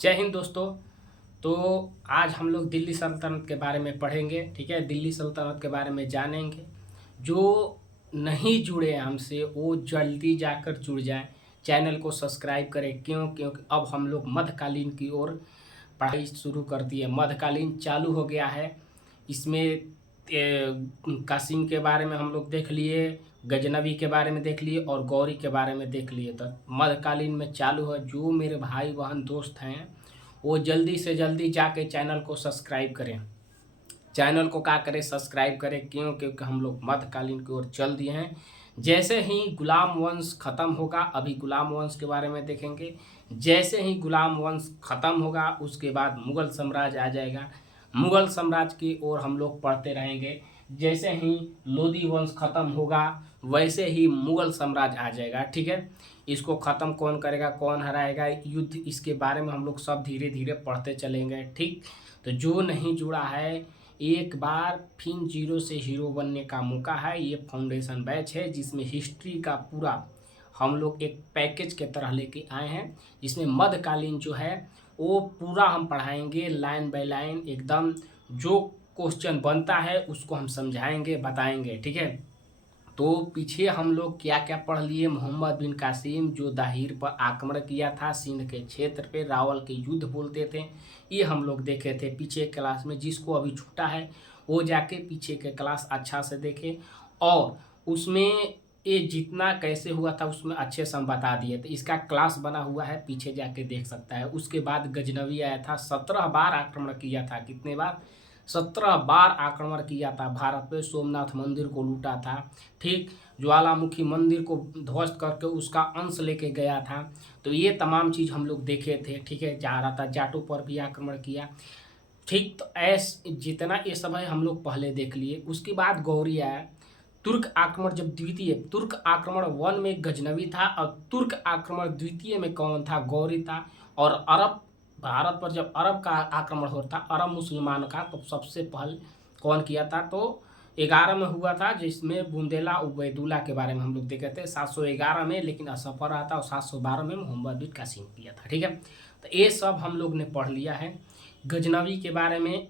जय हिंद दोस्तों। तो आज हम लोग दिल्ली सल्तनत के बारे में पढ़ेंगे, ठीक है। दिल्ली सल्तनत के बारे में जानेंगे। जो नहीं जुड़े हैं हमसे वो जल्दी जाकर जुड़ जाएं, चैनल को सब्सक्राइब करें। क्योंकि अब हम लोग मध्यकालीन की ओर पढ़ाई शुरू कर दी है। मध्यकालीन चालू हो गया है। इसमें कासिम के बारे में हम लोग देख लिए, गजनवी के बारे में देख लिए और गौरी के बारे में देख लिए। तो मध्यकालीन में चालू है। जो मेरे भाई बहन दोस्त हैं वो जल्दी से जल्दी जाके चैनल को सब्सक्राइब करें। चैनल को क्या करें, सब्सक्राइब करें। क्योंकि हम लोग मध्यकालीन की ओर चल दिए हैं। जैसे ही गुलाम वंश खत्म होगा, अभी गुलाम वंश के बारे में देखेंगे। जैसे ही गुलाम वंश खत्म होगा उसके बाद मुगल साम्राज्य आ जाएगा। मुगल साम्राज्य की ओर हम लोग पढ़ते रहेंगे। जैसे ही लोदी वंश खत्म होगा वैसे ही मुगल साम्राज्य आ जाएगा, ठीक है। इसको ख़त्म कौन करेगा, कौन हराएगा, युद्ध, इसके बारे में हम लोग सब धीरे धीरे पढ़ते चलेंगे, ठीक। तो जो नहीं जुड़ा है, एक बार फिर जीरो से हीरो बनने का मौका है। ये फाउंडेशन बैच है जिसमें हिस्ट्री का पूरा हम लोग एक पैकेज के तरह लेके आए हैं। जिसमें मध्यकालीन जो है वो पूरा हम पढ़ाएंगे, लाइन बाय लाइन एकदम। जो क्वेश्चन बनता है उसको हम समझाएंगे, बताएंगे, ठीक है। तो पीछे हम लोग क्या क्या पढ़ लिए। मोहम्मद बिन कासिम जो दाहिर पर आक्रमण किया था सिंध के क्षेत्र पे, रावल के युद्ध बोलते थे, ये हम लोग देखे थे पीछे क्लास में। जिसको अभी छूटा है वो जाके पीछे के क्लास अच्छा से देखे। और उसमें ये जितना कैसे हुआ था उसमें अच्छे से हम बता दिए थे। इसका क्लास बना हुआ है, पीछे जाके देख सकता है। उसके बाद गजनवी आया था, 17 बार आक्रमण किया था। कितने बार? 17 बार आक्रमण किया था भारत पे। सोमनाथ मंदिर को लूटा था, ठीक। ज्वालामुखी मंदिर को ध्वस्त करके उसका अंश लेके गया था। तो ये तमाम चीज़ हम लोग देखे थे, ठीक है। जा रहा था जाटों पर भी आक्रमण किया, ठीक। तो जितना ये सब है हम लोग पहले देख लिए। उसके बाद गौरी आया। तुर्क आक्रमण जब द्वितीय, तुर्क आक्रमण 1 में गजनवी था और तुर्क आक्रमण द्वितीय में कौन था? गौरी था। और अरब, भारत पर जब अरब का आक्रमण होता, अरब मुसलमान का, तो सबसे पहले कौन किया था? तो 11 में हुआ था, जिसमें बुंदेला उबैदुल्ला के बारे में हम लोग देखे थे। 711 में लेकिन असफल रहा था और 712 में मोहम्मद बिन कासिम किया था, ठीक है। तो ये सब हम लोग ने पढ़ लिया है। गजनवी के बारे में,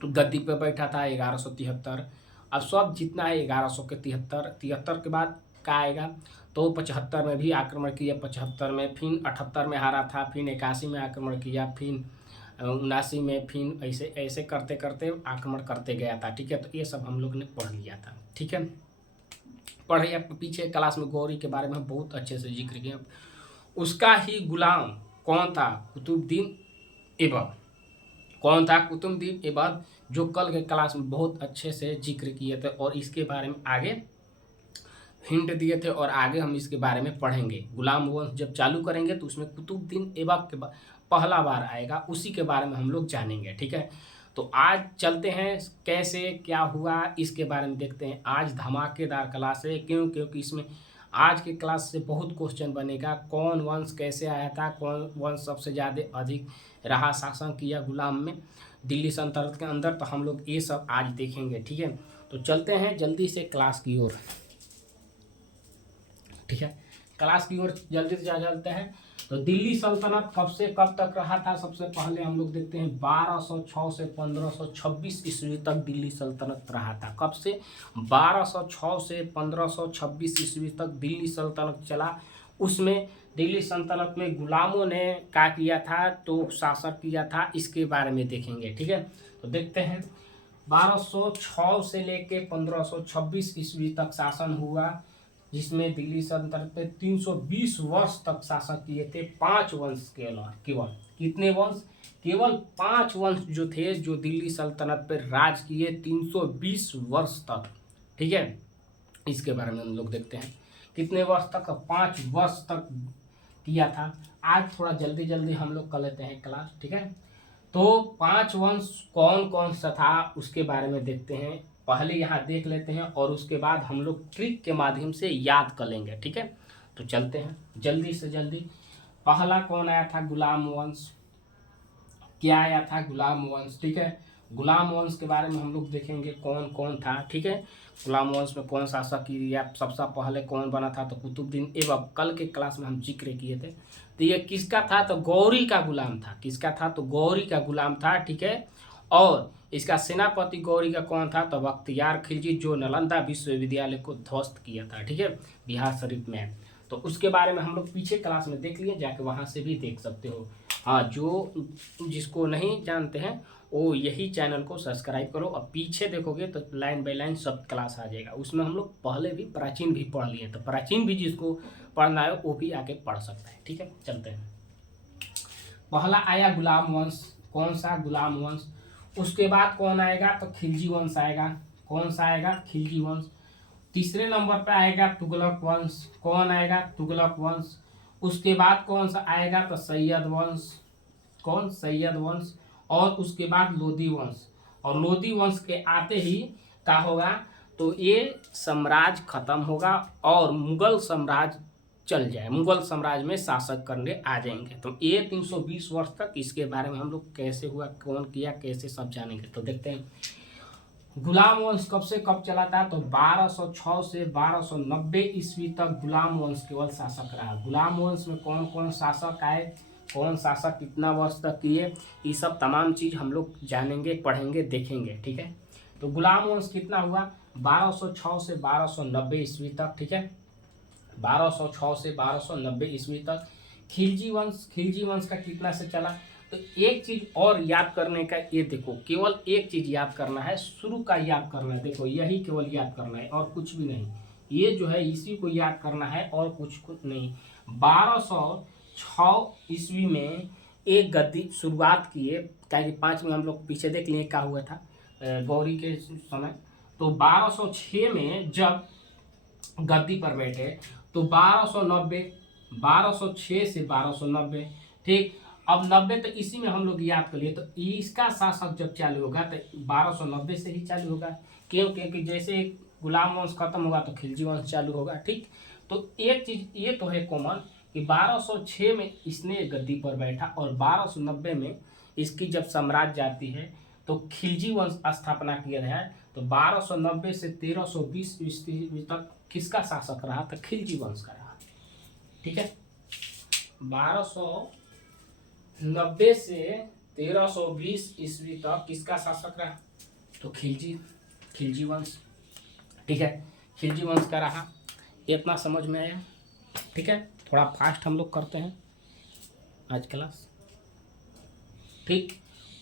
गद्दी पे बैठा था 1173। अब सब जितना है 1100 के 73 के बाद क्या आएगा? तो 75 में भी आक्रमण किया, 75 में, फिर 78 में हारा था, फिर 81 में आक्रमण किया, फिर 79 में, फिर ऐसे ऐसे करते करते आक्रमण करते गया था, ठीक है। तो ये सब हम लोग ने पढ़ लिया था, ठीक है। पढ़े पीछे क्लास में गौरी के बारे में बहुत अच्छे से जिक्र किया। उसका ही गुलाम कौन था? कुतुबुद्दीन ऐबक। कौन था? कुतुबुद्दीन ऐबक, जो कल के क्लास में बहुत अच्छे से जिक्र किए थे और इसके बारे में आगे हिंट दिए थे और आगे हम इसके बारे में पढ़ेंगे। गुलाम वंश जब चालू करेंगे तो उसमें कुतुबुद्दीन ऐबक के पहला बार आएगा, उसी के बारे में हम लोग जानेंगे, ठीक है। तो आज चलते हैं, कैसे क्या हुआ इसके बारे में देखते हैं। आज धमाकेदार क्लास है। क्योंकि इसमें आज के क्लास से बहुत क्वेश्चन बनेगा। कौन वंश कैसे आया था, कौन वंश सबसे ज़्यादा अधिक रहा, शासन किया गुलाम में दिल्ली सल्तनत के अंदर। तो हम लोग ये सब आज देखेंगे, ठीक है। तो चलते हैं जल्दी से क्लास की ओर, ठीक है। क्लास की ओर जल्दी से चलते हैं। तो दिल्ली सल्तनत कब से कब तक रहा था? सबसे पहले हम लोग देखते हैं 1206 से 1526 ईस्वी तक दिल्ली सल्तनत रहा था। कब से? 1206 से 1526 ईस्वी तक दिल्ली सल्तनत चला। उसमें दिल्ली सल्तनत में गुलामों ने क्या किया था, तो शासन किया था, इसके बारे में देखेंगे, ठीक है। तो देखते हैं 1206 से लेके 1526 ईस्वी तक शासन हुआ, जिसमें दिल्ली सल्तनत पे 320 वर्ष तक शासन किए थे। 5 वंश केवल कितने वंश? केवल 5 वंश जो थे जो दिल्ली सल्तनत पे राज किए 320 वर्ष तक, ठीक है। इसके बारे में हम लोग देखते हैं कितने वर्ष तक? 5 वर्ष तक किया था। आज थोड़ा जल्दी जल्दी हम लोग कर लेते हैं क्लास, ठीक है। तो 5 वंश कौन कौन सा था उसके बारे में देखते हैं। पहले यहाँ देख लेते हैं और उसके बाद हम लोग ट्रिक के माध्यम से याद कर लेंगे, ठीक है। तो चलते हैं जल्दी से जल्दी। पहला कौन आया था? गुलाम वंश। क्या आया था? गुलाम वंश, ठीक है। गुलाम वंश के बारे में हम लोग देखेंगे कौन कौन था, ठीक है। गुलाम वंश में कौन शासक किया, सबसे पहले कौन बना था, तो कुतुबुद्दीन ऐबक, कल के क्लास में हम जिक्र किए थे। तो ये किसका था, तो गौरी का गुलाम था। किसका था, तो गौरी का गुलाम था, ठीक है। और इसका सेनापति गौरी का कौन था, तो बख्तियार खिलजी, जो नालंदा विश्वविद्यालय को ध्वस्त किया था, ठीक है, बिहार शरीफ में। तो उसके बारे में हम लोग पीछे क्लास में देख लिए, जाके वहाँ से भी देख सकते हो। हाँ, जो जिसको नहीं जानते हैं वो यही चैनल को सब्सक्राइब करो, और पीछे देखोगे तो लाइन बाय लाइन सब क्लास आ जाएगा। उसमें हम लोग पहले भी प्राचीन भी पढ़ लिए, तो प्राचीन भी जिसको पढ़ना है वो भी आके पढ़ सकता है, ठीक है। चलते हैं। पहला आया गुलाम वंश, कौन सा, गुलाम वंश। उसके बाद कौन आएगा, तो खिलजी वंश आएगा। कौन सा आएगा, खिलजी वंश। तीसरे नंबर पे आएगा तुगलक वंश। कौन आएगा, तुगलक वंश। उसके बाद कौन सा आएगा, तो सैयद वंश। कौन, सैयद वंश। और उसके बाद लोदी वंश। और लोदी वंश के आते ही क्या होगा, तो ये साम्राज्य खत्म होगा और मुगल साम्राज्य चल जाए, मुगल साम्राज्य में शासक करने आ जाएंगे। तो ये 320 वर्ष तक इसके बारे में हम लोग कैसे हुआ, कौन किया, कैसे सब जानेंगे। तो देखते हैं गुलाम वंश कब से कब चला था, तो 1206 से 1290 ईस्वी तक गुलाम वंश केवल शासक रहा। गुलाम वंश में कौन कौन शासक आए, कौन शासक कितना वर्ष तक किए, ये सब तमाम चीज़ हम लोग जानेंगे, पढ़ेंगे, देखेंगे, ठीक है। तो गुलाम वंश कितना हुआ, 1206 से 1290 ईस्वी तक, ठीक है, 1206 से 1290 ईस्वी तक। खिलजी वंश, खिलजी वंश का कितना से चला, तो एक चीज और याद करने का, ये देखो केवल एक चीज याद करना है, शुरू का याद करना है, देखो यही केवल याद करना है और कुछ भी नहीं। ये जो है इसी को याद करना है और कुछ नहीं। 1206 ईस्वी में एक गद्दी शुरुआत किए, क्या 5 में हम लोग पीछे देख लिए क्या हुआ था गौरी के समय। तो 1206 में जब गद्दी पर बैठे, तो 1290, 1206 से 1290, ठीक। अब 90 तो इसी में हम लोग याद कर लिए, तो इसका शासक जब चालू होगा तो 1290 से ही चालू होगा। क्यों, क्योंकि जैसे गुलाम वंश खत्म होगा तो खिलजी वंश चालू होगा, ठीक। तो एक चीज ये तो है कॉमन कि 1206 में इसने गद्दी पर बैठा और 1290 में इसकी जब साम्राज्य जाती है तो खिलजी वंश स्थापना किया है। तो 1290 से 1320 ईस्वी तक किसका शासक रहा, तो खिलजी वंश का रहा, ठीक है। 1290 से 1320 ईस्वी तक किसका शासक रहा, तो खिलजी, खिलजी वंश, ठीक है, खिलजी वंश का रहा। इतना समझ में आया, ठीक है। थोड़ा फास्ट हम लोग करते हैं आज क्लास, ठीक।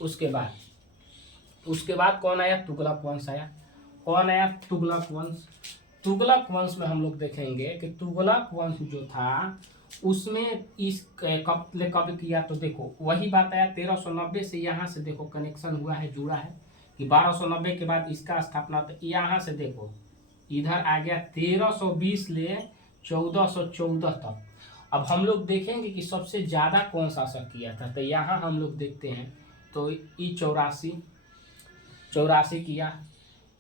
उसके बाद कौन आया, तुगलक वंश आया। कौन आया, तुगलक वंश। तुगलक वंश में हम लोग देखेंगे कि तुगलक वंश जो था उसमें इस कब किया, तो देखो वही बात आया 1390 से, यहाँ से देखो कनेक्शन हुआ है, जुड़ा है कि 1290 के बाद इसका स्थापना। तो यहाँ से देखो इधर आ गया 1320 ले 1414 तक। अब हम लोग देखेंगे कि सबसे ज़्यादा कौन शासक किया था, तो यहाँ हम लोग देखते हैं तो ये 84 किया।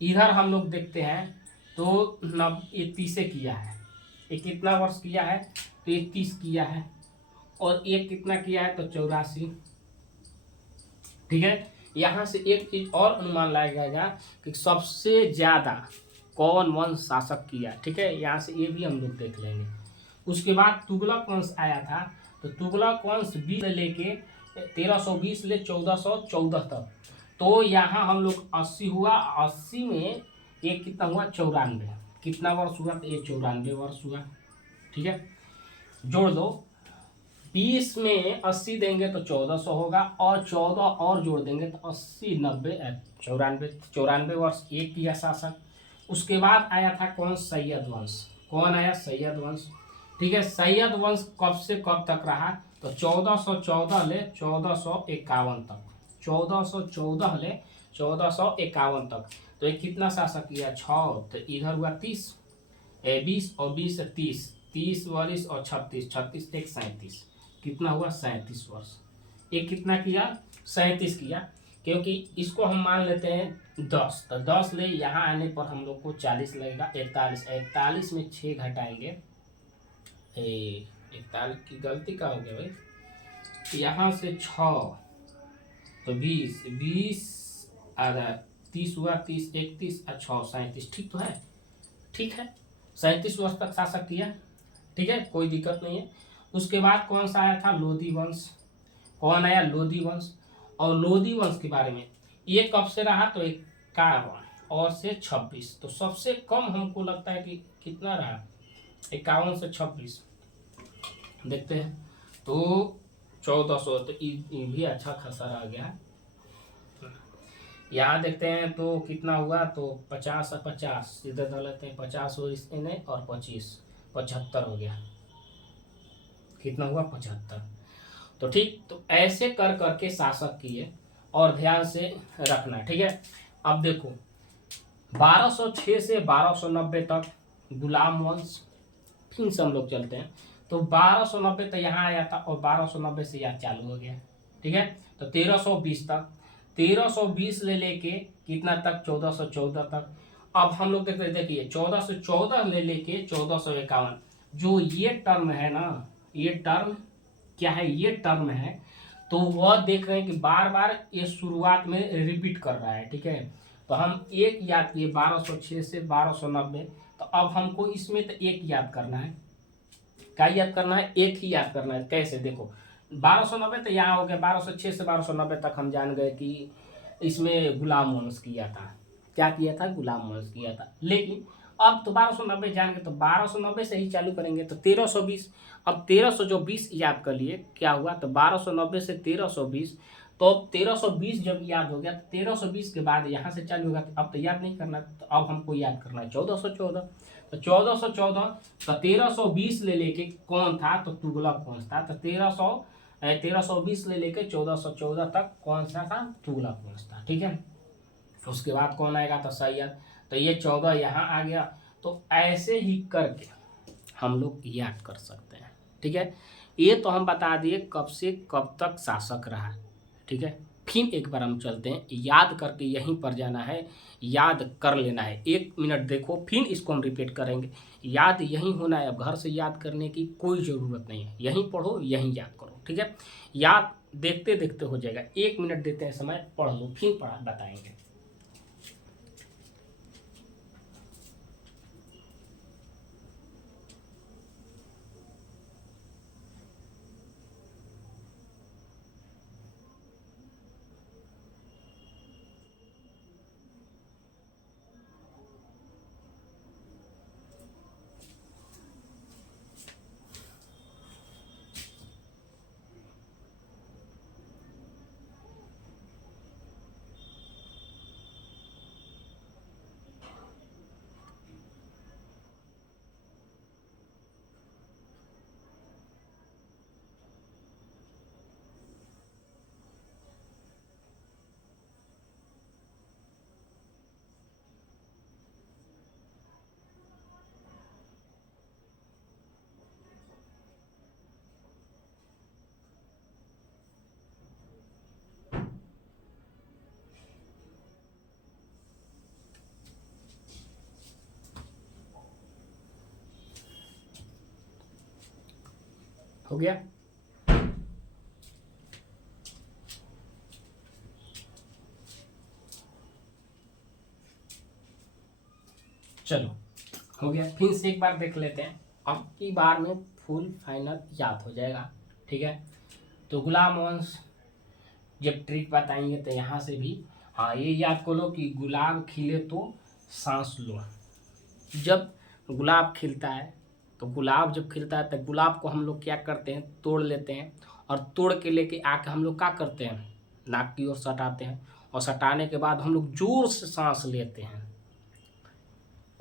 इधर हम लोग देखते हैं तो 31 किया है। ये कितना वर्ष किया है, तो 31 किया है। और एक कितना किया है, तो 84, ठीक है। यहाँ से एक चीज और अनुमान लगाएगा कि सबसे ज्यादा कौन वंश शासक किया, ठीक है। यहाँ से ये भी हम लोग देख लेंगे। उसके बाद तुगलक वंश आया था, तो तुगलक वंश 20 लेके 1320 ले 1414 तक। तो यहाँ हम लोग 80 हुआ, 80 में एक कितना हुआ, 94, कितना वर्ष हुआ, तो ये 94 वर्ष हुआ, ठीक है। जोड़ दो, 20 में 80 देंगे तो 1400 होगा, और 14 और जोड़ देंगे तो 80, 90, 94 वर्ष एक किया शासक। उसके बाद आया था कौन, सैयद वंश। कौन आया, सैयद वंश, ठीक है। सैयद वंश कब से कब तक रहा, तो 1414 ले 1451 तक, 1414 ले 1451 तक। तो ये कितना शासक किया, 6, तो इधर हुआ 30, 20 और 20 से 30, 30 वर्ष और 36, 36 एक 37, कितना हुआ, 37 वर्ष। ये कितना किया, 37 किया। क्योंकि इसको हम मान लेते हैं 10, तो 10 ले यहाँ आने पर हम लोग को 40 लगेगा, 41, 41 में 6 घटाएंगे, 41 की गलती का हो गया भाई, यहाँ से 6 तो 20, 20 आधा 30 हुआ, 30 31 और 6 37, ठीक तो है, ठीक है। 37 वर्ष तक शासक किया, ठीक है, कोई दिक्कत नहीं है। उसके बाद कौन सा आया था? लोधी वंश। कौन आया? लोधी वंश। और लोधी वंश के बारे में ये कब से रहा? तो 51 और से 26, तो सबसे कम हमको लगता है कि कितना रहा? 51 से 26 देखते हैं, तो 1400, तो ये भी अच्छा खासा रह गया। यहाँ देखते हैं तो कितना हुआ? तो 50 और 50 सीधे धर लेते हैं, 50 और इसने और 25, 75 हो गया। कितना हुआ? 75। तो ठीक, तो ऐसे कर करके शासक किए, और ध्यान से रखना, ठीक है। अब देखो 1206 से 1290 तक गुलाम वंश, फिर से हम लोग चलते हैं, तो 1290 तो यहाँ आया था और 1290 से यहाँ चालू हो गया, ठीक है। तो 1320 तक, 1320 ले लेके कितना तक? 1414 तक। अब हम लोग देखते देखिए 1414 ले लेके 1451, जो ये टर्म है ना, ये टर्म क्या है? ये टर्म है, तो वह देख रहे हैं कि बार बार ये शुरुआत में रिपीट कर रहा है, ठीक है। तो हम एक याद किए 1206 से 1290, तो अब हमको इसमें तो एक याद करना है। क्या याद करना है? एक ही याद करना है। कैसे? देखो 1290 तो यहाँ हो गया, 1206 से 1290 तक हम जान गए कि इसमें गुलाम वंश किया था। क्या किया था? गुलाम वंश किया था। लेकिन अब तो 1290 जान गए, तो 1290 से ही चालू करेंगे, तो 1320। अब 1320 याद कर लिए, क्या हुआ? तो 1290 से 1320, तो अब 1320 जब याद हो गया, 1320 के बाद यहाँ से चालू होगा, तो अब तो याद नहीं करना, तो अब हमको याद करना है 1414। तो 1414 तो 1320 ले लेके कौन था? तो तुगलक वंश था। तो 1320 ले लेके 1414 तक कौन सा था? तुगलक वंश था, ठीक है। उसके बाद कौन आएगा? तो सैयद। तो ये 14 यहाँ आ गया। तो ऐसे ही करके हम लोग याद कर सकते हैं, ठीक है। ये तो हम बता दिए कब से कब तक शासक रहा, ठीक है। फिर एक बार हम चलते हैं, याद करके यहीं पर जाना है, याद कर लेना है। 1 मिनट देखो, फिर इसको हम रिपीट करेंगे। याद यहीं होना है, अब घर से याद करने की कोई ज़रूरत नहीं है, यहीं पढ़ो यहीं याद करो, ठीक है। याद देखते देखते हो जाएगा। 1 मिनट देते हैं समय, पढ़ लो, फिर पढ़ा बताएंगे। हो गया? चलो हो गया। फिर से एक बार देख लेते हैं, अब की बार में फुल फाइनल याद हो जाएगा, ठीक है। तो गुलाम वंश जब ट्रिक बताएंगे तो यहाँ से भी, हाँ ये याद कर लो कि गुलाब खिले तो सांस लो। जब गुलाब खिलता है, तो गुलाब जब खिलता है तो गुलाब को हम लोग क्या करते हैं? तोड़ लेते हैं, और तोड़ के लेके आके हम लोग क्या करते हैं? नाक की ओर सटाते हैं, और सटाने के बाद हम लोग जोर से सांस लेते हैं।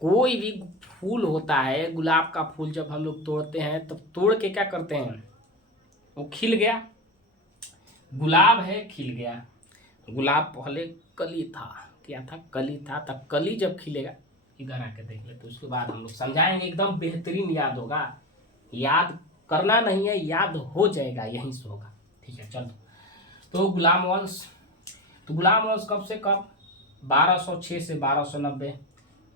कोई भी फूल होता है, गुलाब का फूल जब हम लोग तोड़ते हैं, तब तोड़ के क्या करते हैं? वो खिल गया, गुलाब है, खिल गया। गुलाब पहले कली था, क्या था? कली था। तब कली जब खिलेगा, इधर आके देख ले, तो उसके बाद हम लोग समझाएंगे, एकदम बेहतरीन याद होगा। याद करना नहीं है, याद हो जाएगा, यहीं से होगा, ठीक है। चलो, तो गुलाम वंश, तो गुलाम वंश कब से कब? 1206 से 1290।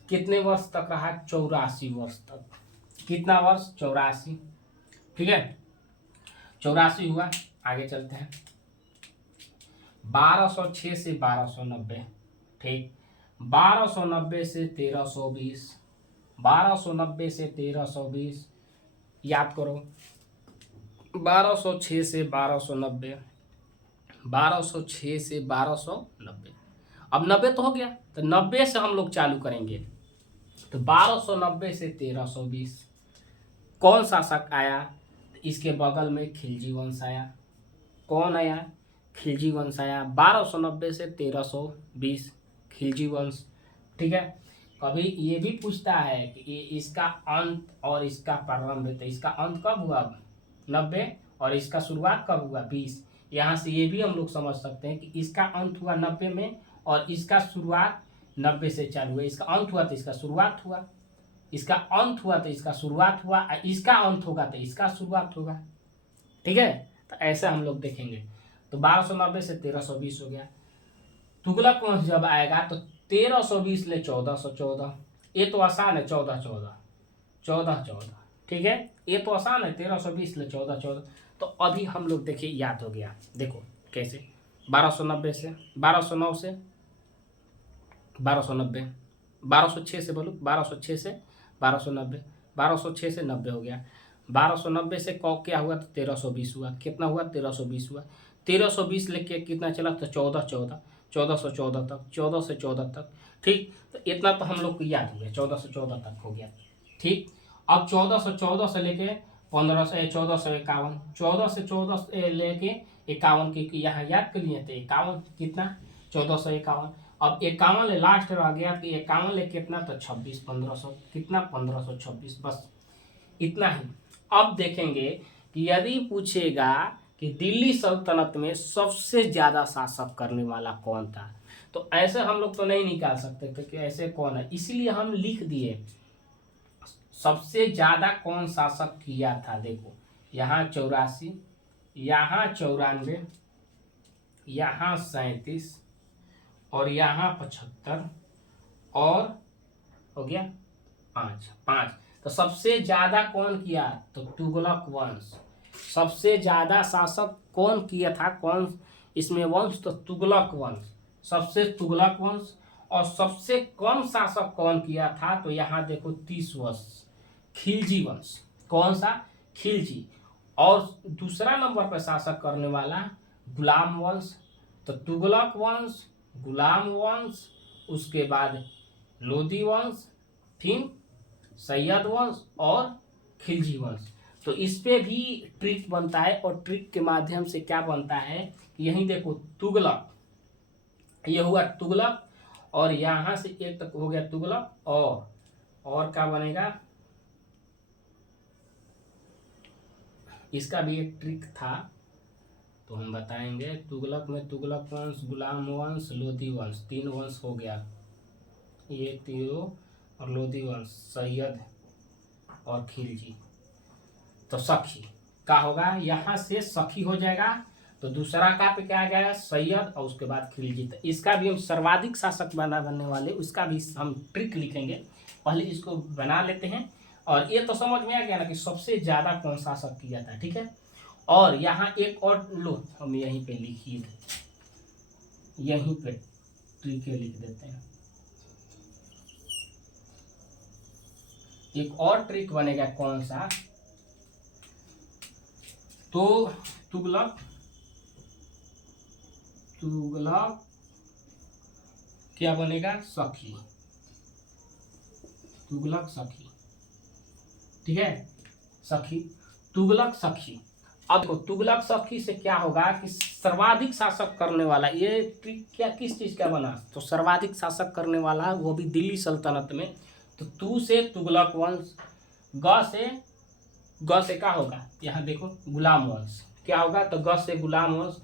कितने वर्ष तक रहा? 84 वर्ष तक। कितना वर्ष? 84, ठीक है। 84 हुआ। आगे चलते हैं, 1206 से 1290, ठीक। 1290 से 1320, 1290 से 1320 याद करो। 1206 से 1290, 1206 से 1290। अब 90 तो हो गया, तो 90 से हम लोग चालू करेंगे। तो 1290 से 1320 कौन शासक आया? इसके बगल में खिलजी वंश आया। कौन आया? खिलजी वंश आया। 1290 से 1320 खिलजी वंश, ठीक है। कभी ये भी पूछता है कि ये इसका अंत और इसका प्रारंभ है, तो इसका अंत कब हुआ? 90, और इसका शुरुआत कब हुआ? 20। यहाँ से ये भी हम लोग समझ सकते हैं कि इसका अंत हुआ 90 में और इसका शुरुआत 90 से चालू है। इसका अंत हुआ तो इसका शुरुआत हुआ, इसका अंत हुआ तो इसका शुरुआत हुआ, इसका अंत होगा तो इसका शुरुआत होगा, ठीक है। तो ऐसा हम लोग देखेंगे। तो 1290 से 1320 हो गया। तुगलक वंश जब आएगा तो 1320 ले 1414, ये तो आसान है। 1414, 1414, ठीक है, ये तो आसान है। 1320 ले 1414। तो अभी हम लोग देखिए याद हो गया। देखो कैसे, 1290 से 1209 से 1290, 1206 से बोलो, 1206 से 1290, 1206 से 90 हो गया। 1290 से क्या हुआ? तो 1320 हुआ। कितना हुआ? 1320 हुआ। 1320 लेके कितना चला? तो 1414, 1414 तक, 14 से 14 तक, ठीक। तो इतना तो हम लोग को याद हो गया, 14 से 14 तक हो गया, ठीक। अब 1414 से लेके 15 से 1451, 14 से 14 लेके 51 की यहाँ याद कर लिए थे। 51 कितना? 1451। अब 51 ले लास्ट रह गया, तो 51 ले कितना? तो 26, 1500 कितना? 1526, बस इतना ही। अब देखेंगे कि यदि पूछेगा कि दिल्ली सल्तनत में सबसे ज्यादा शासक करने वाला कौन था, तो ऐसे हम लोग तो नहीं निकाल सकते थे कि ऐसे कौन है, इसीलिए हम लिख दिए सबसे ज्यादा कौन शासक किया था। देखो यहाँ 84, यहाँ 94, यहाँ 37 और यहाँ 75 और हो गया 5। तो सबसे ज्यादा कौन किया? तो तुगलक वंश। सबसे ज्यादा शासक कौन किया था? कौन इसमें वंश? तो तुगलक वंश, सबसे तुगलक वंश। और सबसे कम शासक कौन किया था? तो यहाँ देखो 30 वंश, खिलजी वंश। कौन सा? खिलजी। और दूसरा नंबर पर शासक करने वाला गुलाम वंश। तो तुगलक वंश, गुलाम वंश, उसके बाद लोदी वंश, फिर सैयद वंश और खिलजी वंश। तो इस पे भी ट्रिक बनता है, और ट्रिक के माध्यम से क्या बनता है, यही देखो तुगलक, ये हुआ तुगलक, और यहाँ से एक तक हो गया तुगलक, और क्या बनेगा? इसका भी एक ट्रिक था तो हम बताएंगे। तुगलक में तुगलक वंश, गुलाम वंश, लोदी वंश, 3 वंश हो गया, ये तीनों, और लोदी वंश, सैयद और खिलजी। तो सखी का होगा, यहाँ से सखी हो जाएगा, तो दूसरा का पे क्या आ जाएगा? सैयद, और उसके बाद खिलजी। तो इसका भी हम सर्वाधिक शासक बनने वाले, उसका भी हम ट्रिक लिखेंगे। पहले इसको बना लेते हैं, और ये तो समझ में आ गया ना कि सबसे ज्यादा कौन शासक किया था, ठीक है। और यहाँ एक और लो, हम यहीं पे लिखिए, यहीं पे ट्रिक लिख देते हैं। एक और ट्रिक बनेगा, कौन सा? तो तुगलक क्या बनेगा? सखी, तुगलक सखी, ठीक है, सखी, तुगलक सखी। अब देखो तुगलक सखी से क्या होगा कि सर्वाधिक शासक करने वाला, ये ट्रिक क्या किस चीज का बना? तो सर्वाधिक शासक करने वाला, वो भी दिल्ली सल्तनत में। तो तू से तुगलक वंश, ग से क्या होगा? यहाँ देखो गुलाम वंश, क्या होगा? तो ग से गुलाम वंश,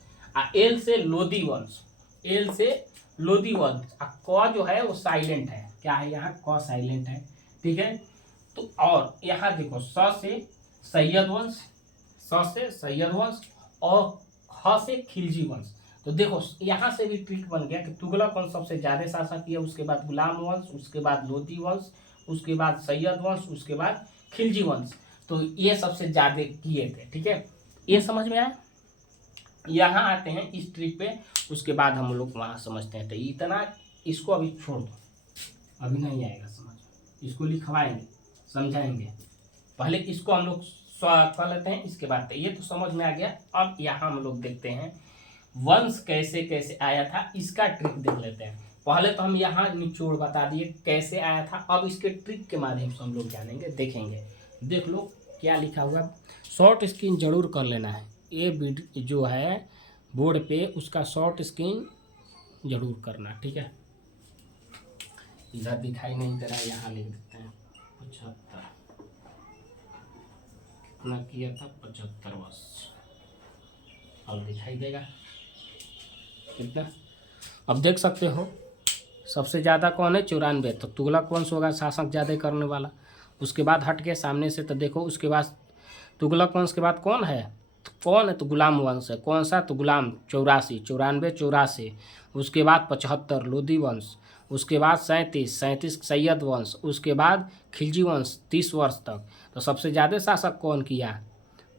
एल से लोदी वंश, एल से लोदी वंश, क जो है वो साइलेंट है, क्या है यहाँ? क साइलेंट है, ठीक है। तो और यहाँ देखो स से सैयद वंश, स से सैयद वंश, और ख से खिलजी वंश। तो देखो यहाँ से भी ट्रिक बन गया कि तुगलक वंश सबसे ज्यादा शासक किया, उसके बाद गुलाम वंश, उसके बाद लोदी वंश, उसके बाद सैयद वंश, उसके बाद खिलजी वंश। तो ये सबसे ज्यादा किए थे, ठीक है। ये समझ में आया? यहाँ आते हैं इस ट्रिक पे, उसके बाद हम लोग वहाँ समझते हैं। तो इतना इसको अभी छोड़ दो, अभी नहीं आएगा समझ, इसको लिखवाएंगे, समझाएंगे। पहले इसको हम लोग कर लेते हैं, इसके बाद ये तो समझ में आ गया। अब यहाँ हम लोग देखते हैं वंश कैसे कैसे आया था, इसका ट्रिक देख लेते हैं। पहले तो हम यहाँ निचोड़ बता दिए कैसे आया था, अब इसके ट्रिक के माध्यम से हम लोग जानेंगे, देखेंगे। देख लो क्या लिखा हुआ, शॉर्ट स्क्रीन जरूर कर लेना है। ये वीडियो जो है बोर्ड पे उसका शॉर्ट स्क्रीन जरूर करना, ठीक है। इधर दिखाई नहीं दे रहा, यहाँ लिख देते हैं 75। कितना किया था? 75 वर्ष। अब दिखाई देगा कितना? अब देख सकते हो सबसे ज़्यादा कौन है? 94। तो तुगलक वंश होगा शासक ज़्यादा करने वाला। उसके बाद हट के सामने से तो देखो, उसके बाद तुगलक वंश के बाद कौन है? कौन है? तो गुलाम वंश है। कौन सा? तो गुलाम 84, 94, 84। उसके बाद 75 लोधी वंश। उसके बाद 37 सैयद वंश। उसके बाद खिलजी वंश 30 वर्ष तक। तो सबसे ज़्यादा शासक कौन किया?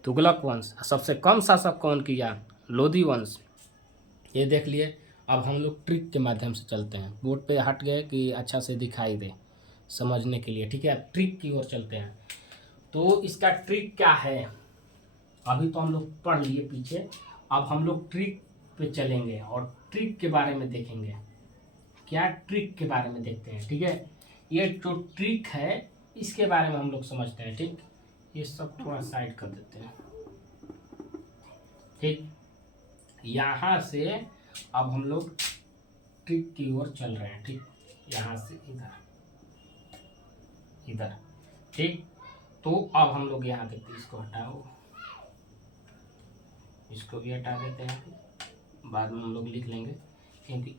तुगलक वंश। सबसे कम शासक कौन किया? लोधी वंश। ये देख लिए। अब हम लोग ट्रिक के माध्यम से चलते हैं, बोर्ड पे हट गए कि अच्छा से दिखाई दे समझने के लिए, ठीक है। अब ट्रिक की ओर चलते हैं। तो इसका ट्रिक क्या है? अभी तो हम लोग पढ़ लिए पीछे, अब हम लोग ट्रिक पे चलेंगे और ट्रिक के बारे में देखेंगे। क्या ट्रिक के बारे में देखते हैं, ठीक है। ये जो ट्रिक है इसके बारे में हम लोग समझते हैं, ठीक। ये सब थोड़ा साइड कर देते हैं, ठीक। यहाँ से अब हम लोग ट्रिक की ओर चल रहे हैं, ठीक। यहाँ से इधर इधर, ठीक। तो अब हम लोग यहाँ देखते हैं, इसको हटाओ, इसको भी हटा देते हैं, बाद में हम लोग लिख लेंगे, क्योंकि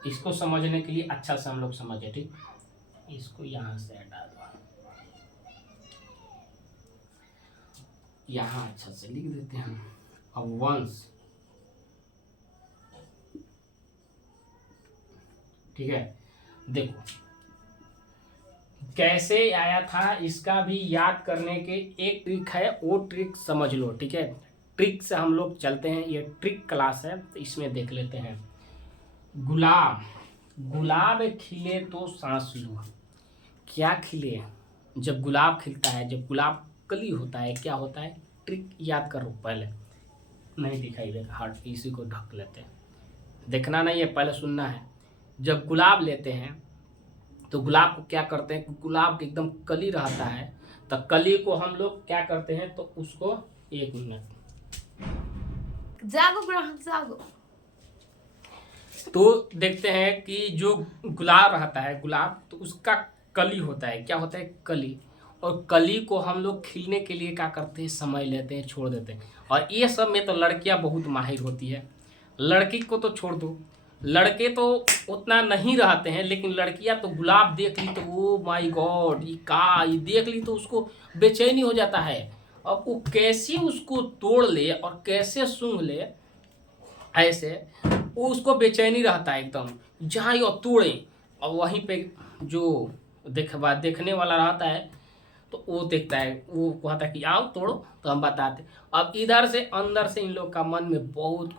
इसको समझने के लिए अच्छा से हम लोग समझे, ठीक। इसको यहाँ से हटा दो, यहाँ अच्छा से लिख देते हैं। अब वंश, ठीक है। देखो कैसे आया था इसका भी याद करने के एक ट्रिक है, वो ट्रिक समझ लो, ठीक है। ट्रिक से हम लोग चलते हैं, ये ट्रिक क्लास है, तो इसमें देख लेते हैं। गुलाब, गुलाब खिले तो सांस लो। क्या खिले? जब गुलाब खिलता है, जब गुलाब कली होता है, क्या होता है? ट्रिक याद करो पहले, नहीं दिखाई देगा, हट, इसी को ढक लेते हैं। देखना नहीं है, पहले सुनना है। जब गुलाब लेते हैं तो गुलाब को क्या करते हैं? गुलाब एकदम कली रहता है, तो कली को हम लोग क्या करते हैं? तो उसको, एक मिनट, जागो ग्राहक जागो। तो देखते हैं कि जो गुलाब रहता है, गुलाब, तो उसका कली होता है, क्या होता है? कली। और कली को हम लोग खिलने के लिए क्या करते हैं? समय लेते हैं, छोड़ देते हैं। और ये सब में तो लड़कियां बहुत माहिर होती है। लड़की को तो छोड़ दो, लड़के तो उतना नहीं रहते हैं, लेकिन लड़कियां तो गुलाब देख ली तो ओ माय गॉड, ये देख ली तो उसको बेचैनी हो जाता है। अब वो कैसे उसको तोड़ ले और कैसे सूंघ ले, ऐसे वो उसको बेचैनी रहता है एकदम, जहाँ ये तोड़े। और वहीं पे जो देखने वाला रहता है, तो वो देखता है, वो कहता है कि आओ तोड़ो, तो हम बताते। अब इधर से अंदर से इन लोग का मन में बहुत,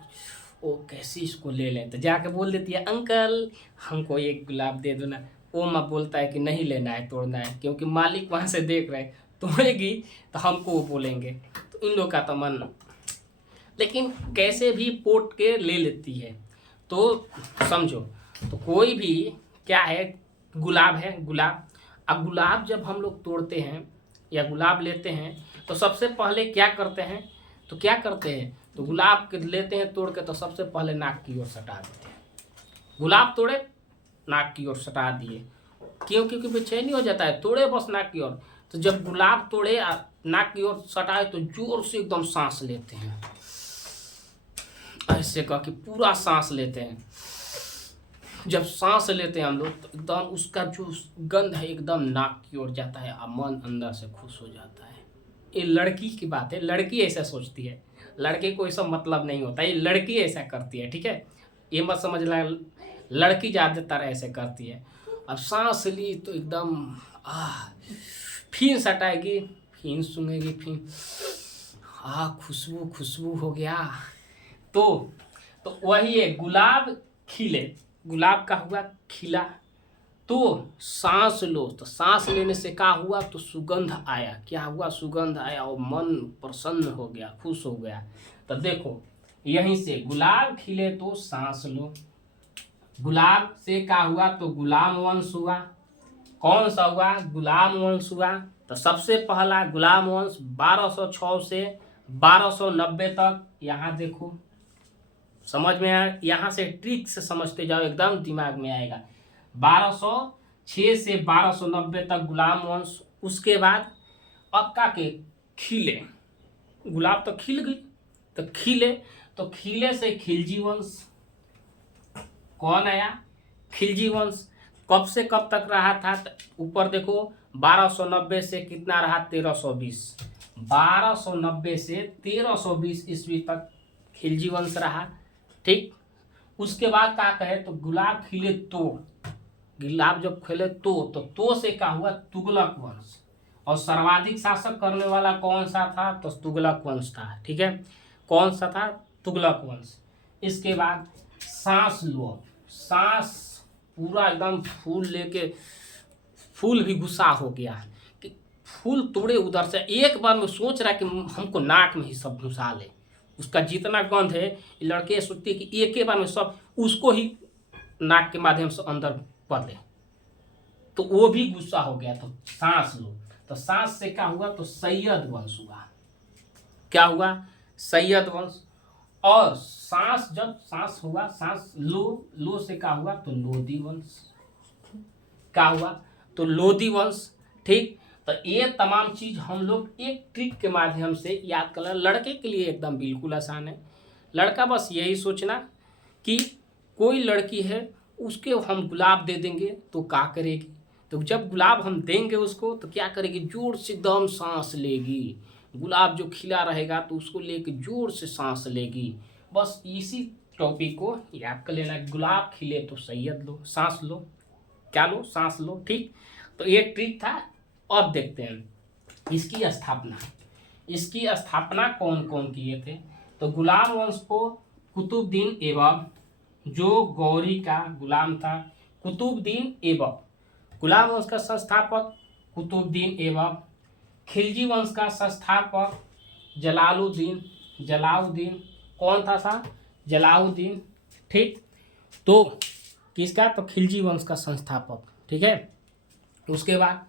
वो कैसे इसको ले लें, तो जाके बोल देती है अंकल हमको एक गुलाब दे दो ना। वो माँ बोलता है कि नहीं लेना है, तोड़ना है, क्योंकि मालिक वहाँ से देख रहे हैं, तोड़ेगी तो हमको वो बोलेंगे। तो इन लोग का तो मन, लेकिन कैसे भी पोट के ले लेती है। तो समझो, तो कोई भी क्या है, गुलाब है, गुलाब। अब गुलाब जब हम लोग तोड़ते हैं या गुलाब लेते हैं, तो सबसे पहले क्या करते हैं? तो क्या करते हैं? तो गुलाब के लेते हैं तोड़ के, तो सबसे पहले नाक की ओर सटा देते हैं। गुलाब तोड़े, नाक की ओर सटा दिए, क्यों? क्योंकि बेचैनी हो जाता है, तोड़े बस नाक की ओर। तो जब गुलाब तोड़े नाक की ओर सटाए, तो जोर से एकदम सांस लेते हैं, ऐसे कह के पूरा सांस लेते हैं। जब सांस लेते हैं हम लोग, तो एकदम उसका जो गंध है एकदम नाक की ओर जाता है और मन अंदर से खुश हो जाता है। ये लड़की की बात है, लड़की ऐसा सोचती है, लड़के को ऐसा मतलब नहीं होता, ये लड़की ऐसा करती है, ठीक है। ये मत समझना लड़की ज़्यादातर ऐसे करती है। अब सांस ली तो एकदम फिर सटाएगी, फिर सूंघेगी, फिर खुशबू खुशबू हो गया। तो वही है, गुलाब खिले गुलाब का हुआ खिला, तो सांस लो, तो सांस लेने से क्या हुआ, तो सुगंध आया, क्या हुआ, सुगंध आया और मन प्रसन्न हो गया, खुश हो गया। तो देखो यहीं से गुलाब खिले तो सांस लो, गुलाब से क्या हुआ, तो गुलाम वंश हुआ। कौन सा हुआ, गुलाम वंश हुआ। तो सबसे पहला गुलाम वंश 1206 से 1290 तक। यहाँ देखो समझ में आया, यहाँ से ट्रिक से समझते जाओ, एकदम दिमाग में आएगा। 1206 से 1290 तक गुलाम वंश। उसके बाद अब का के खिले, गुलाब तो खिल गई, तो खिले, तो खिले से खिलजी वंश। कौन आया, खिलजी वंश। कब से कब तक रहा था, तो ऊपर देखो 1290 से कितना रहा, 1320। 1290 से 1320 ईस्वी तक खिलजी वंश रहा। ठीक, उसके बाद क्या कहे, तो गुलाब खिले तो, गुलाब जब खिले तो से क्या हुआ, तुगलक वंश। और सर्वाधिक शासक करने वाला कौन सा था, तो तुगलक वंश था। ठीक है, कौन सा था, तुगलक वंश। इसके बाद सांस लो, सांस पूरा एकदम फूल लेके, फूल भी गुस्सा हो गया कि फूल तोड़े उधर से, एक बार में सोच रहा है कि हमको नाक में ही सब घुसा ले। उसका जितना गंध है, लड़के सोचते कि एक ही बार में सब उसको ही नाक के माध्यम से अंदर पड़ ले, तो वो भी गुस्सा हो गया। तो सांस लो, तो सांस से क्या हुआ, तो सैयद वंश हुआ। क्या हुआ, सैयद वंश। और सांस, जब सांस हुआ, सांस लो, लो से क्या हुआ, तो लोधी वंश। क्या हुआ, तो लोधी वंश। ठीक, तो ये तमाम चीज हम लोग एक ट्रिक के माध्यम से याद कर, लड़के के लिए एकदम बिल्कुल आसान है। लड़का बस यही सोचना कि कोई लड़की है, उसके हम गुलाब दे देंगे तो क्या करेगी, तो जब गुलाब हम देंगे उसको तो क्या करेगी, जोर से दम सांस लेगी। गुलाब जो खिला रहेगा तो उसको लेके जोर से सांस लेगी। बस इसी टॉपिक को याद कर लेना, गुलाब खिले तो सैयद लो, सांस लो, क्या लो, सांस लो। ठीक, तो ये ट्रिक था। अब देखते हैं इसकी स्थापना। इसकी स्थापना कौन कौन किए थे, तो गुलाम वंश को कुतुबुद्दीन ऐबक, जो गौरी का गुलाम था, कुतुबुद्दीन ऐबक, गुलाम वंश का संस्थापक कुतुबुद्दीन ऐबक। खिलजी वंश का संस्थापक जलालुद्दीन, जलाउद्दीन, कौन था जलाउद्दीन। ठीक, तो किसका, तो खिलजी वंश का संस्थापक। ठीक है, उसके बाद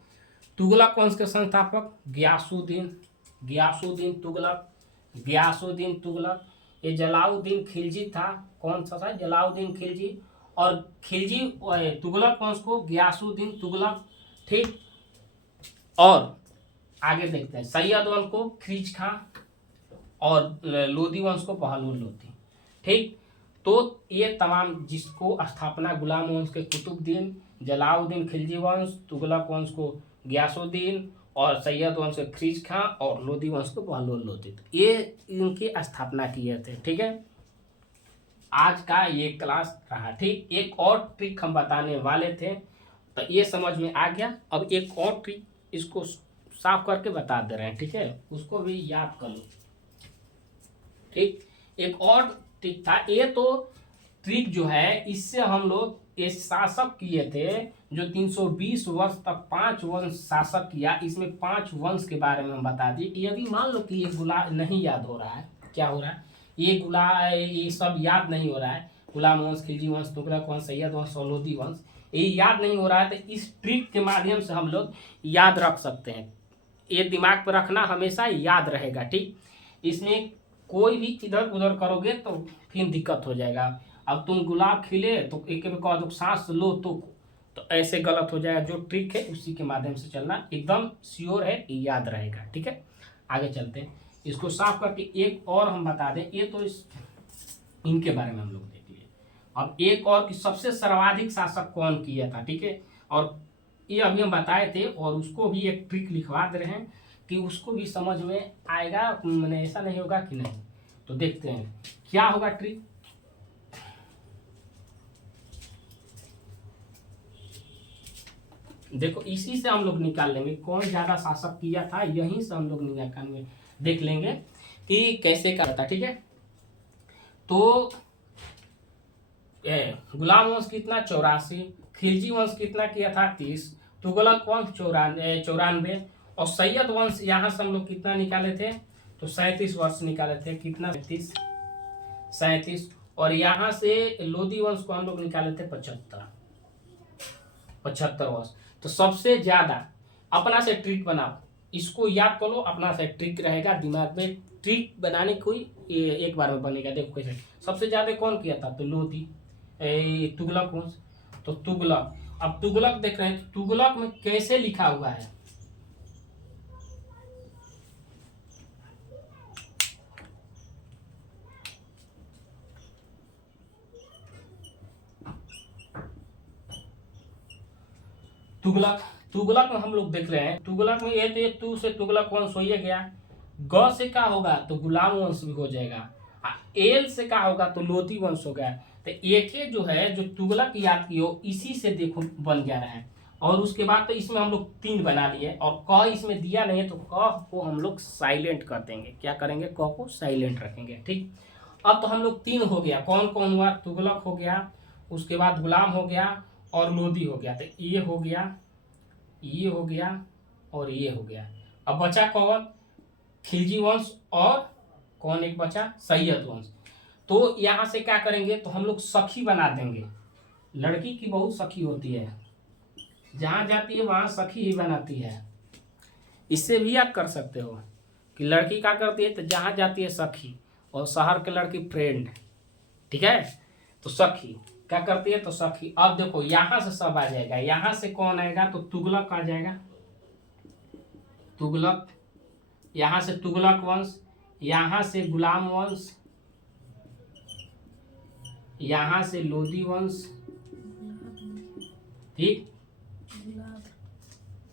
तुगलक वंश के संस्थापक गयासुद्दीन, गयासुद्दीन तुगलक, गयासुद्दीन तुगलक। ये जलाउद्दीन खिलजी था, कौन सा था, जलाउद्दीन खिलजी। और खिलजी तुगलक वंश को गयासुद्दीन तुगलक। ठीक, और आगे देखते हैं सैयद वंश को खिरीज खां और लोधी वंश को बहलोल लोधी। ठीक, तो ये तमाम जिसको स्थापना गुलाम वंश के कुतुबुद्दीन, जलाउद्दीन खिलजी वंश, तुगलक वंश को गयासुद्दीन और सैयद वंश के खिरीज खां और लोधी वंश को बहलोल लोधी, ये इनकी स्थापना किए थे। ठीक है, आज का ये क्लास रहा। ठीक, एक और ट्रिक हम बताने वाले थे, तो ये समझ में आ गया। अब एक और ट्रिक इसको साफ करके बता दे रहे हैं। ठीक है, उसको भी याद कर लो। ठीक, एक और ट्रिक था, ये तो ट्रिक जो है इससे हम लोग ये शासक किए थे जो 320 वर्ष तक 5 वंश शासक किया, इसमें 5 वंश के बारे में हम बता दिए। यदि मान लो कि ये गुलाम नहीं याद हो रहा है, क्या हो रहा है, ये ये सब याद नहीं हो रहा है, गुलाम वंश, खिलजी वंश, तुगलक वंश, सैयद वंश और लोधी वंश, ये याद नहीं हो रहा है, तो इस ट्रिक के माध्यम से हम लोग याद रख सकते हैं। ये दिमाग पर रखना, हमेशा याद रहेगा। ठीक, इसमें कोई भी इधर उधर करोगे तो फिर दिक्कत हो जाएगा। अब तुम गुलाब खिले तो एक कह दो सांस लो तो ऐसे गलत हो जाएगा। जो ट्रिक है उसी के माध्यम से चलना, एकदम श्योर है कि याद रहेगा। ठीक है, आगे चलते हैं। इसको साफ करके एक और हम बता दें, ये तो इनके बारे में हम लोग देख लिए। अब एक और कि सबसे सर्वाधिक शासक कौन किया था। ठीक है, और ये अभी हम बताए थे, और उसको भी एक ट्रिक लिखवा दे रहे हैं कि उसको भी समझ में आएगा, मैंने ऐसा नहीं होगा कि नहीं। तो देखते हैं क्या होगा ट्रिक। देखो इसी से हम लोग निकाल लेंगे कौन ज्यादा शासक किया था, यहीं से हम लोग निकाल में देख लेंगे कि कैसे करता। ठीक है, तो गुलाम वंश कितना 84, खिलजी वंश कितना किया था 30, तुगलक वंश 94 और सैयद वंश यहाँ से हम लोग कितना निकाले थे तो 37 वर्ष निकाले थे। कितना 37 और यहाँ से लोधी वंश को हम लोग निकाले थे 75 वर्ष। तो सबसे ज्यादा अपना से ट्रिक बनाओ, इसको याद कर लो, अपना से ट्रिक रहेगा दिमाग में। ट्रिक बनाने कोई एक बार में बनेगा। देखो कैसे सबसे ज्यादा कौन किया था तो लोधी तुगलक वंश। तो तुगलक, अब तुगलक देख रहे हैं तो तुगलक में कैसे लिखा हुआ है, तुगलक में हम लोग देख रहे हैं, तुगलक में ये तो तू से तुगलक वंश हो ही गया, ग से क्या होगा तो गुलाम वंश भी हो जाएगा, एल से क्या होगा तो लोधी वंश हो गया। तो एक ही जो है जो तुगलक याद की हो इसी से देखो बन जा रहा है। और उसके बाद तो इसमें हम लोग 3 बना लिए और क इसमें दिया नहीं है तो क को हम लोग साइलेंट कर देंगे। क्या करेंगे, क को साइलेंट रखेंगे। ठीक, अब तो हम लोग 3 हो गया। कौन कौन हुआ, तुगलक हो गया, उसके बाद गुलाम हो गया और लोधी हो गया। तो ये हो गया, ये हो गया और ये हो गया। अब बचा कौन, खिलजी वंश और कौन एक बचा सैयद वंश। तो यहाँ से क्या करेंगे तो हम लोग सखी बना देंगे। लड़की की बहुत सखी होती है, जहाँ जाती है वहाँ सखी ही बनाती है। इससे भी याद कर सकते हो कि लड़की क्या करती है तो जहाँ जाती है सखी, और शहर के लड़की फ्रेंड। ठीक है, तो सखी क्या करती है तो सखी। अब देखो यहाँ से सब आ जाएगा, यहाँ से कौन आएगा तो तुगलक आ जाएगा, तुगलक, यहाँ से तुगलक वंश, यहाँ से गुलाम वंश, यहाँ से लोधी वंश। ठीक,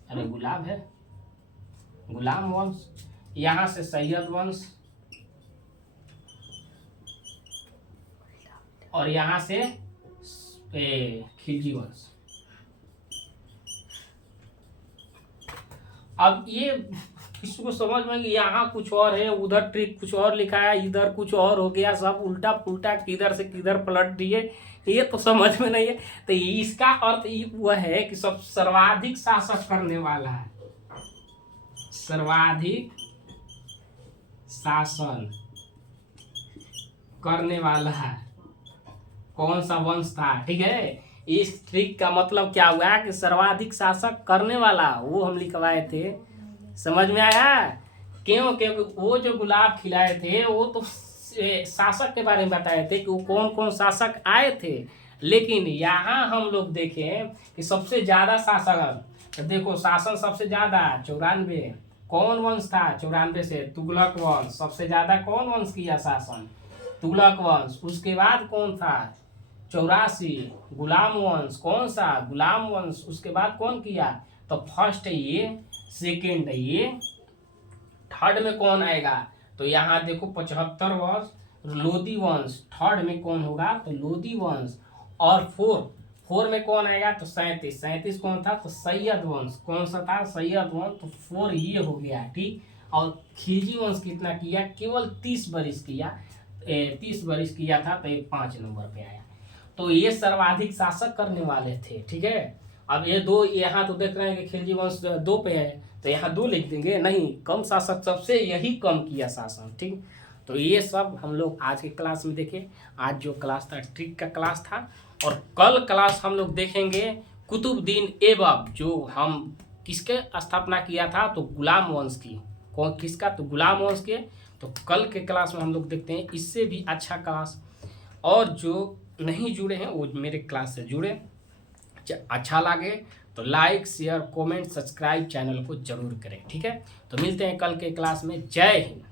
अरे गुलाब है, गुलाम वंश, यहाँ से सैयद वंश और यहाँ से खिलजी वंश। अब ये किसी को समझ में कि यहाँ कुछ और है, उधर ट्रिक कुछ और लिखा है, इधर कुछ और हो गया, सब उल्टा पुल्टा किधर से किधर पलट दिए, ये तो समझ में नहीं है। तो इसका अर्थ वह है कि सब सर्वाधिक शासक करने वाला है, सर्वाधिक शासन करने वाला है कौन सा वंश था। ठीक है, इस ट्रिक का मतलब क्या हुआ कि सर्वाधिक शासक करने वाला वो हम लिखवाए थे। समझ में आया क्यों, क्योंकि वो जो गुलाब खिलाए थे वो तो शासक के बारे में बताए थे कि वो कौन कौन शासक आए थे। लेकिन यहाँ हम लोग देखें कि सबसे ज्यादा शासक, तो देखो शासन सबसे ज्यादा 94, कौन वंश था 94 से तुगलक वंश। सबसे ज्यादा कौन वंश किया शासन, तुगलक वंश। उसके बाद कौन था 84 गुलाम वंश, कौन सा गुलाम वंश। उसके बाद कौन किया तो फर्स्ट है ये, सेकेंड है ये, थर्ड में कौन आएगा तो यहाँ देखो 75 वर्ष लोधी वंश। थर्ड में कौन होगा तो लोधी वंश। और फोर में कौन आएगा तो 37 कौन था तो सैयद वंश। कौन सा था सैयद वंश। तो 4 ये हो गया। ठीक, और खिलजी वंश कितना किया, केवल 30 बरिस किया, 30 बरिस किया था, तो ये 5 नंबर पे आया। तो ये सर्वाधिक शासक करने वाले थे। ठीक है, अब ये 2 यहाँ तो देख रहे हैं कि खिलजी वंश 2 पे है, तो यहाँ 2 लिख देंगे, नहीं कम शासक सबसे यही कम किया शासन। ठीक, तो ये सब हम लोग आज की क्लास में देखे। आज जो क्लास था ट्रिक का क्लास था, और कल क्लास हम लोग देखेंगे कुतुबुद्दीन ऐबक, जो हम किसके स्थापना किया था तो गुलाम वंश की। कौन किसका तो गुलाम वंश के। तो कल के क्लास में हम लोग देखते हैं इससे भी अच्छा क्लास। और जो नहीं जुड़े हैं वो मेरे क्लास से जुड़े। अच्छा लगे तो like share comment subscribe channel को जरूर करें। ठीक है, तो मिलते हैं कल के क्लास में। जय हिंद।